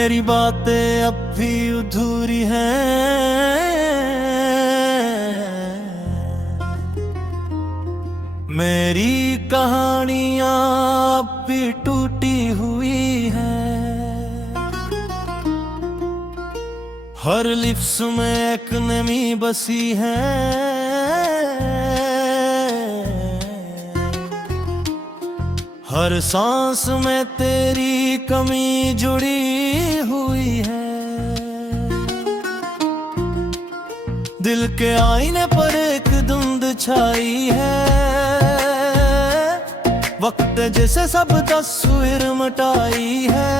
मेरी बातें अब भी अधूरी हैं, मेरी कहानियां अब भी टूटी हुई हैं। हर लिफ्स में एक नमी बसी है, हर सांस में तेरी कमी जुड़ी हुई है। दिल के आईने पर एक धुंध छाई है, वक्त जैसे सब तस्वीर मिटाई है।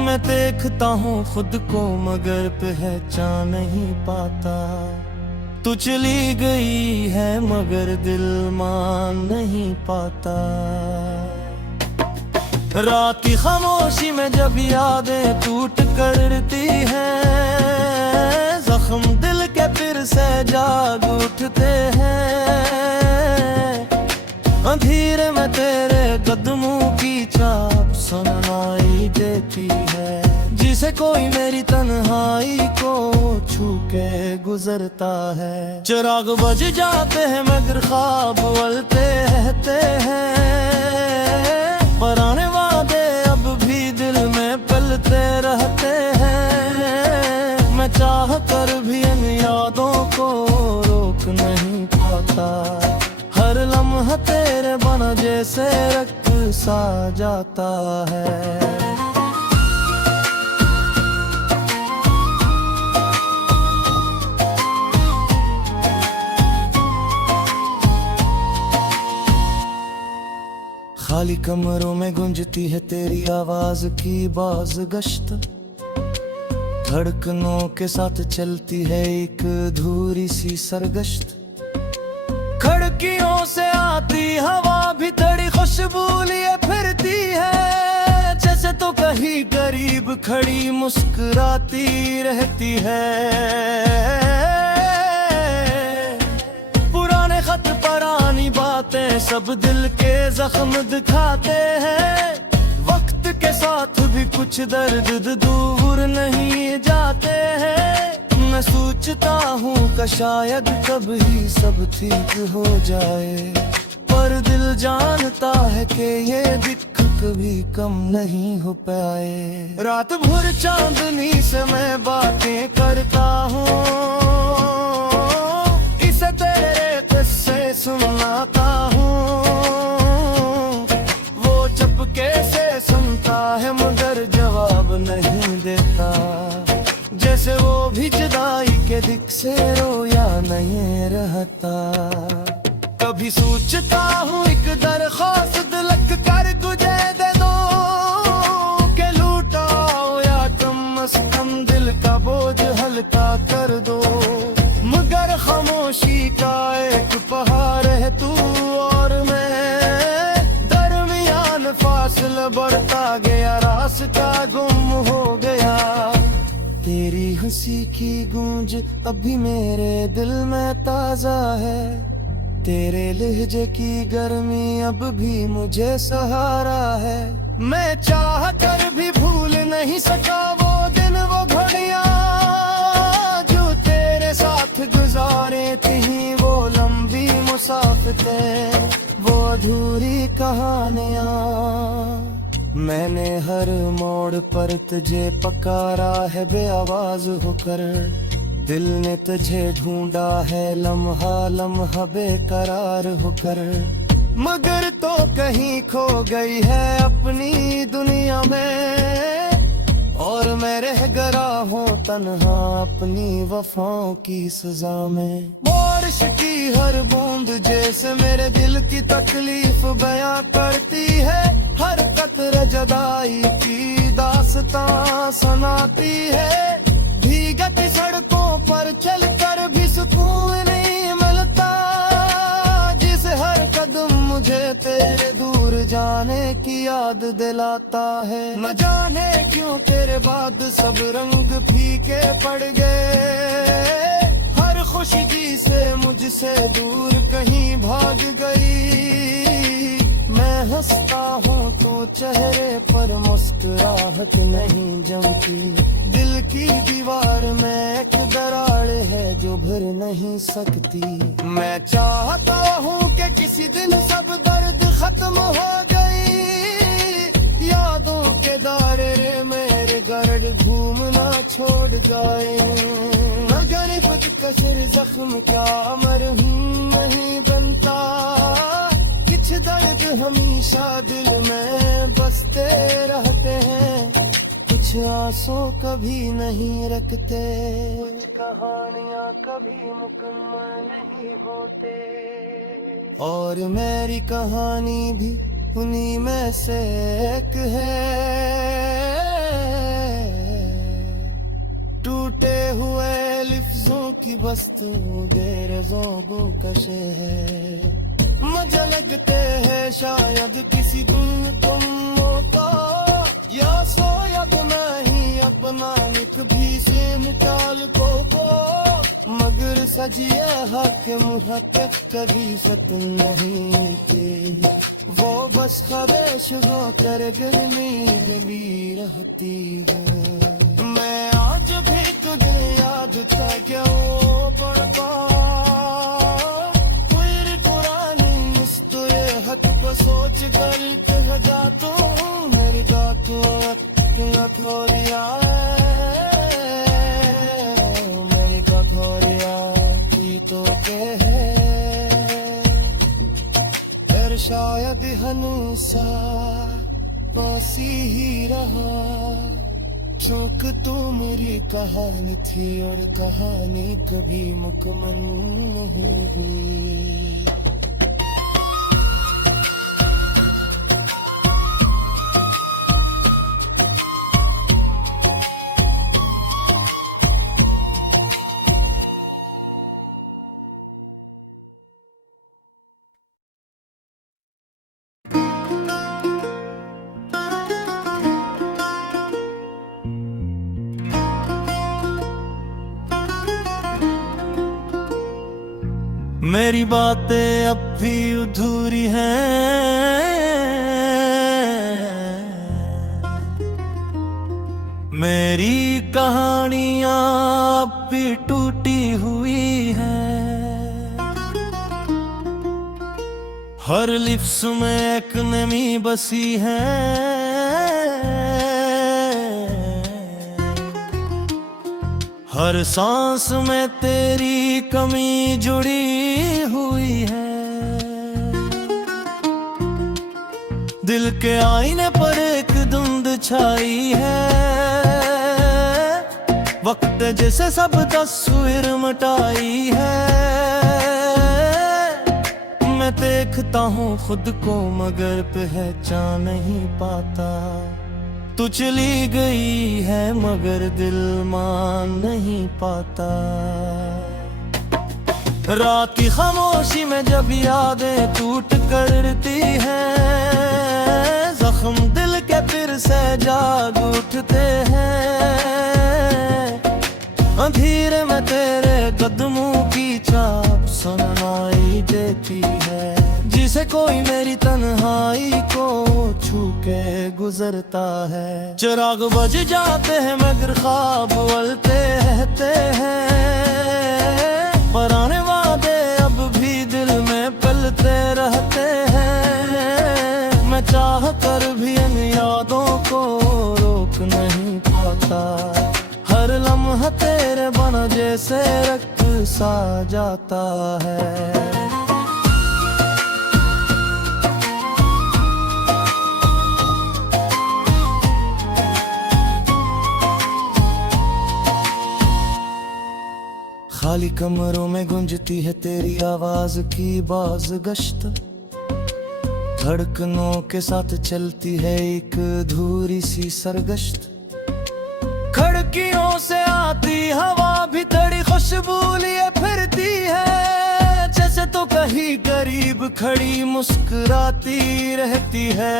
मैं देखता हूँ खुद को मगर पहचान नहीं पाता। तू चली गई है मगर दिल मान नहीं पाता। रात की खामोशी में जब यादें टूट करती हैं, जख्म दिल के फिर से जाग उठते हैं। अंधेरे में तेरे कदमों की चाप सुनाई देती है, जिसे कोई मेरी तन्हाई को छू के गुजरता है। चिराग बज जाते हैं मगर ख्वाब उलते रहते हैं, पुराने वादे अब भी दिल में पलते रहते हैं। मैं चाह कर भी इन यादों को रोक नहीं पाता। हर लम्हा तेरे बना जैसे रक्त सा जाता है। खाली कमरों में गूंजती है तेरी आवाज की बाज गश्त, धड़कनों के साथ चलती है एक अधूरी सी सरगश्त। खिड़कियों से आती हवा भी तेरी खुशबू लिए फिरती है, जैसे तो कहीं करीब खड़ी मुस्कुराती रहती है। पुराने खत पुरानी बातें सब दिल के जख्म दिखाते हैं, वक्त के साथ भी कुछ दर्द दूर नहीं जाते हैं। मैं सोचता हूँ कि शायद कभी सब ठीक हो जाए, पर दिल जानता है कि ये दिख कभी कम नहीं हो पाए। रात भर चांदनी से मैं बातें करता हूँ, इसे तेरे किस्से सुनाता हूँ। वो चुपके से सुनता है मगर जवाब नहीं देता, जैसे वो भी जुदाई के दिख से रोया नहीं रहता। कभी सोचता हूँ एक दरख्वास्त लिख कर तुझे दे दो, के लूटाओ या कम से कम दिल का बोझ हल्का कर दो। मगर खामोशी का एक पहाड़ है तू और मैं, दरमियान फासला बढ़ता गया, रास्ता गुम हो गया। तेरी हंसी की गूंज अभी मेरे दिल में ताजा है, तेरे लहजे की गर्मी अब भी मुझे सहारा है। मैं चाह कर भी भूल नहीं सका वो दिन वो घड़ियां जो तेरे साथ गुजारे थी, वो लंबी मुसाफिरें, वो अधूरी कहानियां। मैंने हर मोड़ पर तुझे पकारा है बेआवाज होकर, दिल ने तुझे ढूंढा है लम्हा लम्हा बेकरार होकर। मगर तो कहीं खो गई है अपनी दुनिया में, और मैं रह गया हूँ तन्हा अपनी वफाओं की सजा में। बारिश की हर बूंद जैसे मेरे दिल की तकलीफ बयां करती है, हर कतरे जुदाई की दास्तां सुनाती है। भीगती सड़कों पर चलकर भी सुकून नहीं मिलता, जिस हर कदम मुझे तेरे दूर जाने की याद दिलाता है। न जाने क्यों तेरे बाद सब रंग फीके पड़ गए, हर खुशी जी से मुझसे दूर कहीं भाग गई। मैं हंसता हूँ तो चेहरे पर मुस्कुराहट नहीं जमती। दिल की दीवार में एक दरार है जो भर नहीं सकती। मैं चाहता हूँ कि किसी दिन सब दर्द खत्म हो गई। यादों के दायरे मेरे गर्द घूमना छोड़ गए। मगर खुदकशिर जख्म क्या मरहूम नहीं बनता। कुछ दर्द हमेशा दिल में बसते रहते हैं। कुछ आंसू कभी नहीं रखते। कुछ कहानियां कभी मुकम्मल नहीं होते। और मेरी कहानी भी उन्हीं में से एक है। टूटे हुए लफ्जों की वस्तु बेरज़ों कशे है। मुझे लगते हैं शायद किसी दिन तुम मौका या सोयद मैं ही अपना एक भी से निकाल को। मगर सजिए हक मुहक्कक कभी सतन नहीं के। वो बस ख्वाहिश हो कर गर्मी भी रहती है। मैं आज भी तुझे याद था क्यों पड़ता। सोच कर कह जाता हूँ मेरी बातों खोरिया मेरी खोरिया की तो के है। फिर शायद हनुसा पासी ही रहा। शौक तो मेरी कहानी थी और कहानी कभी मुकम्मल नहीं हुई। मेरी बातें अब भी अधूरी हैं। मेरी कहानियां अब भी टूटी हुई हैं। हर लिफ्स में एक नमी बसी है। हर सांस में तेरी कमी जुड़ी हुई है। दिल के आईने पर एक धुंध छाई है। वक्त जैसे सब तस्वीर मिटाई है। मैं देखता हूँ खुद को मगर पहचान नहीं पाता। तू चली गई है मगर दिल मान नहीं पाता। रात की खामोशी में जब यादें टूट करती हैं। जख्म दिल के फिर से जाग उठते हैं। अंधेरे में तेरे कदमों की चाप सुनाई देती है। जिसे कोई मेरी तन्हाई को छू के गुजरता है। चिराग बज जाते हैं मगर ख्वाब उलते रहते हैं। पुराने वादे अब भी दिल में पलते रहते हैं। मैं चाह कर भी इन यादों को रोक नहीं पाता। हर लम्हा तेरे बना जैसे रक्त सा जाता है। खाली कमरों में गूंजती है तेरी आवाज की बाज गश्त। धड़कनों के साथ चलती है एक अधूरी सी सरगश्त। खिड़कियों से आती हवा भी तेरी खुशबू लिए फिरती है। जैसे तो कहीं करीब खड़ी मुस्कुराती रहती है।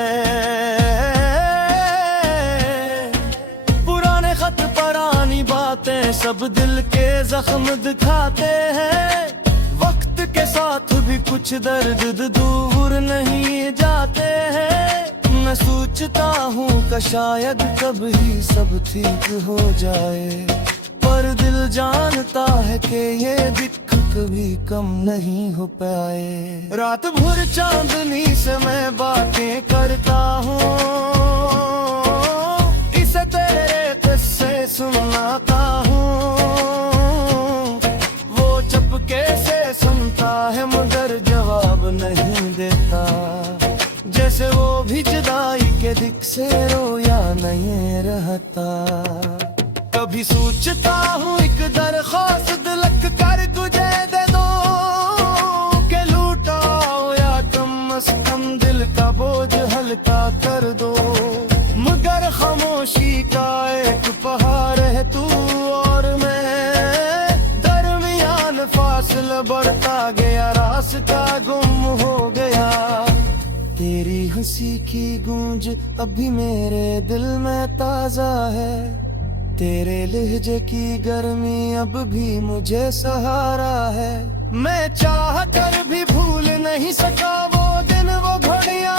पुराने खत पुरानी बातें सब दिल के जख्म दिखाते हैं। वक्त के साथ भी कुछ दर्द दूर नहीं जाते हैं। मैं सोचता हूँ कि शायद कभी सब ठीक हो जाए, पर दिल जानता है कि ये दिख कभी कम नहीं हो पाए। रात भर चांदनी से मैं बातें करता हूँ, इसे तेरे किस्से सुनाता हूँ। वो चुपके से सुनता है मगर जवाब नहीं देता, जैसे वो भी जुदाई के दिख से रोया नहीं रहता। कभी सोचता हूँ एक दरख्वास्त दिलक कर तुझे दे दो, के लूटाओ या कम से कम दिल का बोझ हल्का कर दो। मगर खामोशी का एक पहाड़ है तू और मैं, दरमियान फासला बढ़ता गया, रास्ता गुम हो गया। तेरी हंसी की गूंज अभी मेरे दिल में ताजा है, तेरे लहजे की गर्मी अब भी मुझे सहारा है। मैं चाह कर भी भूल नहीं सका वो दिन वो घड़ियां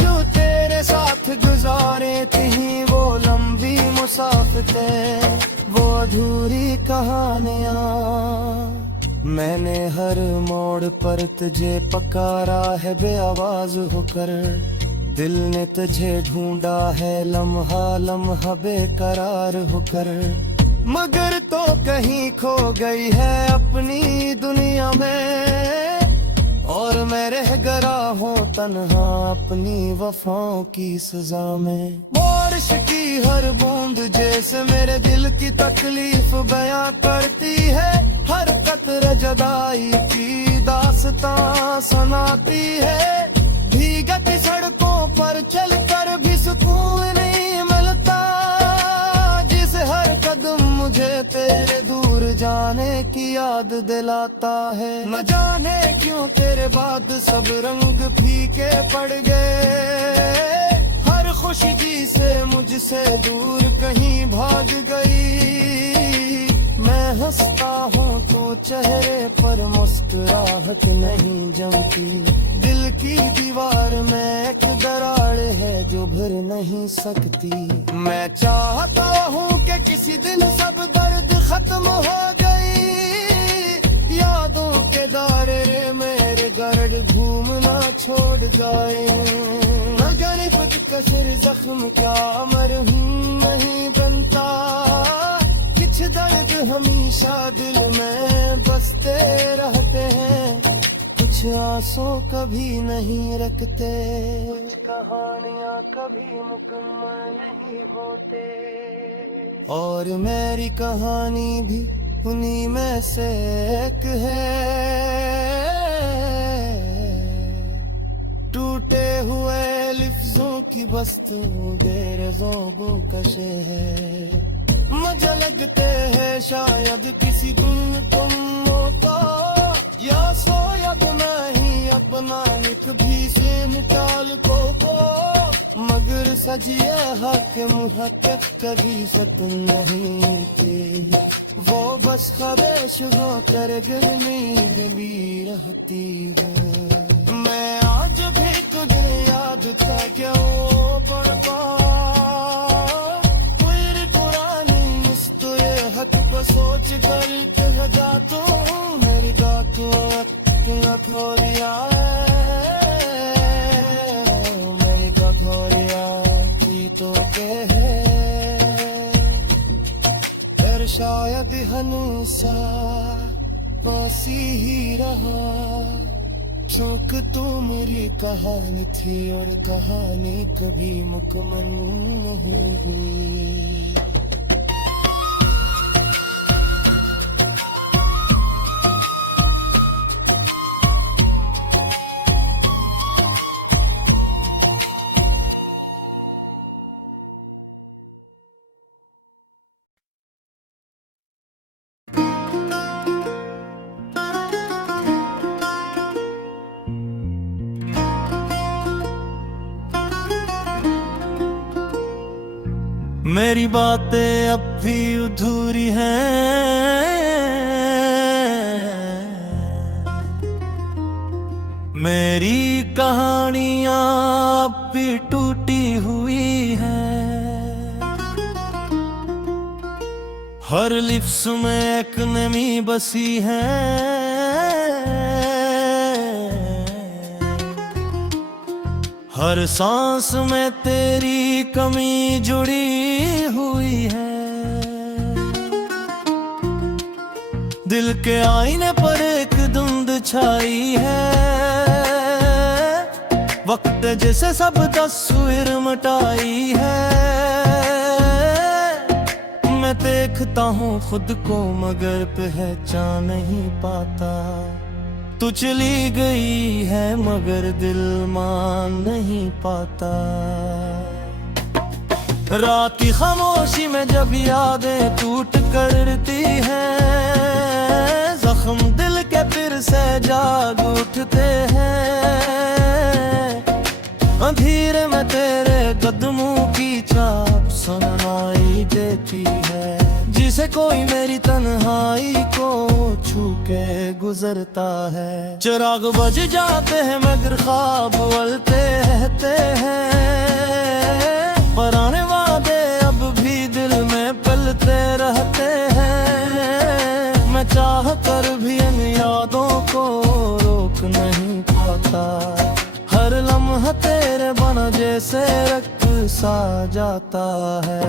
जो तेरे साथ गुजारे थी, वो लंबी मुसाफिरें, वो अधूरी कहानियां। मैंने हर मोड़ पर तुझे पुकारा है बेआवाज होकर, दिल ने तुझे ढूंढा है लम्हा लम्हा बेकरार होकर। मगर तो कहीं खो गई है अपनी दुनिया में, और मैं रह गया हूँ तन्हा अपनी वफाओं की सजा में। बारिश की हर बूंद जैसे मेरे दिल की तकलीफ बयां करती है, हर कतरे जुदाई की दास्तां सुनाती है। भीगती सड़कों पर चलकर भी सुकून नहीं मिलता, जिस हर कदम मुझे तेरे दूर जाने की याद दिलाता है। न जाने क्यों तेरे बाद सब रंग फीके पड़ गए, हर खुशी जी से मुझसे दूर कहीं भाग गई। मैं हंसता हूँ तो चेहरे पर मुस्कुराहट नहीं जमती, दिल की दीवार में एक दरार है जो भर नहीं सकती। मैं चाहता हूँ कि किसी दिन सब दर्द खत्म हो गई, यादों के दायरे मेरे गर्द घूमना छोड़ गए। मगर खुद कसर जख्म का मरहम नहीं बनता, कुछ दर्द हमेशा दिल में बसते रहते हैं, कुछ आंसू कभी नहीं रखते, कुछ कहानियां कभी मुकम्मल नहीं होते। और मेरी कहानी भी उन्हीं में से एक है, टूटे हुए लफ्जों की बस्तु बेरज़ों कशे है। मुझे लगते हैं शायद किसी दिन तुम मौका, या शायद नहीं अपना एक भी से निकाल को तो। मगर सजिए हक मुहक्कक कभी सतन नहीं थे, वो बस ख्वाहिश हो कर गिरनी भी रहती है। मैं आज भी तुझे याद था क्यों पढ़ता, सोच कर कहता तो मेरी गातों खोरिया, मेरी खोरिया की तो के है। फिर शायद हनुसा पासी ही रहा, शौक तो मेरी कहानी थी और कहानी कभी मुकम्मल नहीं हुई। मेरी बातें अब भी अधूरी हैं, मेरी कहानियां अब भी टूटी हुई हैं, हर लिफ्स में एक नमी बसी है। हर सांस में तेरी कमी जुड़ी हुई है। दिल के आईने पर एक धुंध छाई है, वक्त जैसे सब तस्वीर मिटाई है। मैं देखता हूँ खुद को मगर पहचान नहीं पाता। तू चली गई है मगर दिल मान नहीं पाता। रात की खामोशी में जब यादें टूट करती हैं, जख्म दिल के फिर से जाग उठते हैं। अंधेरे में तेरे कदमों की चाप सुनाई देती है, जिसे कोई मेरी तन्हाई को छू के गुजरता है। चिराग बज जाते हैं मगर ख्वाब उलते रहते हैं। पुराने वादे अब भी दिल में पलते रहते हैं। मैं चाह कर भी इन यादों को रोक नहीं पाता। हर लम्हा तेरे बना जैसे रक्त सा जाता है।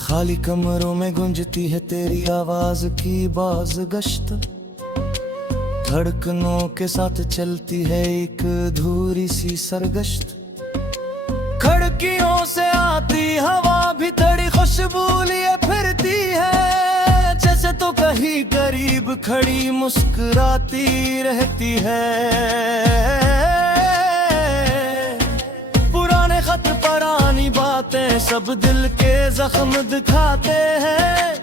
खाली कमरों में गूंजती है तेरी आवाज की बाज गश्त। धड़कनों के साथ चलती है एक अधूरी सी सरगश्त। खिड़कियों से आती हवा भी थोड़ी खुशबू लिए फिरती है, जैसे तो कहीं करीब खड़ी मुस्कुराती रहती है। पुराने खत पुरानी बातें सब दिल के जख्म दिखाते हैं।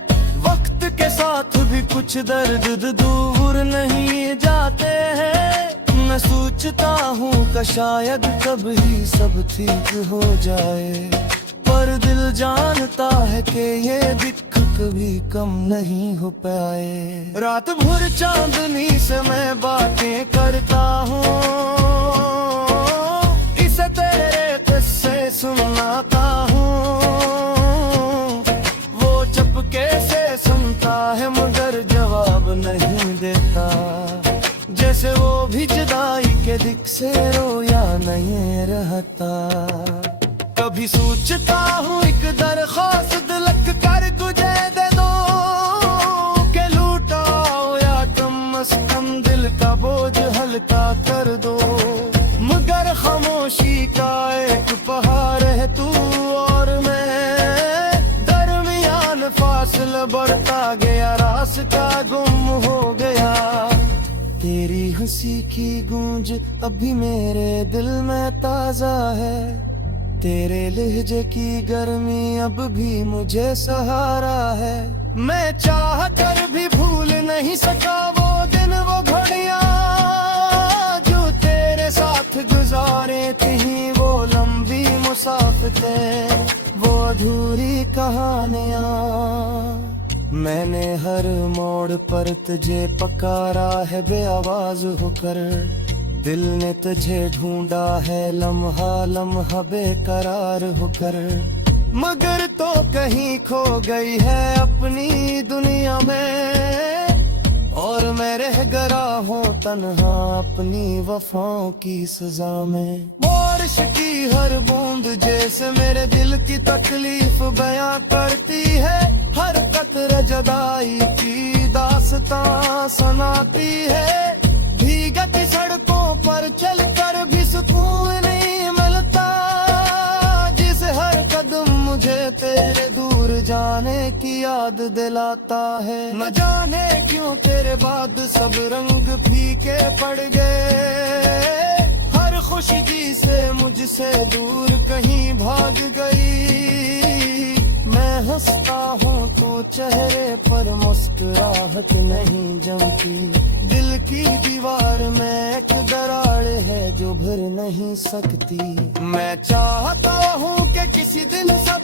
वक्त के साथ भी कुछ दर्द दूर नहीं जाते हैं। मैं सोचता हूँ कि शायद कभी सब ठीक हो जाए, पर दिल जानता है कि ये दिख कभी कम नहीं हो पाए। रात भर चांदनी से मैं बातें करता हूँ, इसे तेरे किस्से सुनाता हूँ। वो चुपके से सुनता है मगर जवाब नहीं देता, जैसे वो भी जुदाई के दिख से रोया नहीं रहता। कभी सोचता हूँ एक दरख्वास्त लग कर तुझे दे दो, के लूटाओ या कम से कम दिल का बोझ हल्का कर दो। मगर खामोशी का एक पहाड़ है तू और मैं, दरमियान फासला बढ़ता गया, रास्ता गुम हो गया। तेरी हंसी की गूंज अभी मेरे दिल में ताजा है, तेरे लहजे की गर्मी अब भी मुझे सहारा है। मैं चाह कर भी भूल नहीं सका वो दिन वो घड़ियां जो तेरे साथ गुजारे थी, वो लंबी मुसाफिरें, वो अधूरी कहानियां। मैंने हर मोड़ पर तुझे पकारा है बेआवाज होकर, दिल ने तुझे ढूंढा है लम्हा लम्हा बेकरार होकर। मगर तो कहीं खो गई है अपनी दुनिया में, और मैं रह गया हूँ तन्हा अपनी वफाओं की सजा में। बारिश की हर बूंद जैसे मेरे दिल की तकलीफ बयां करती है, हर कतरे जुदाई की दास्तां सुनाती है। भीगती सड़कों पर चलकर भी सुकून नहीं मिलता, जिसे हर कदम मुझे तेरे दूर जाने की याद दिलाता है। न जाने क्यों तेरे बाद सब रंग फीके पड़ गए, हर खुशी जी से मुझसे दूर कहीं भाग गई। मैं हंसता हूँ तो चेहरे पर मुस्कुराहट नहीं जमती, दिल की दीवार में एक दरार है जो भरी कर नहीं सकती। मैं चाहता हूँ कि किसी दिन सब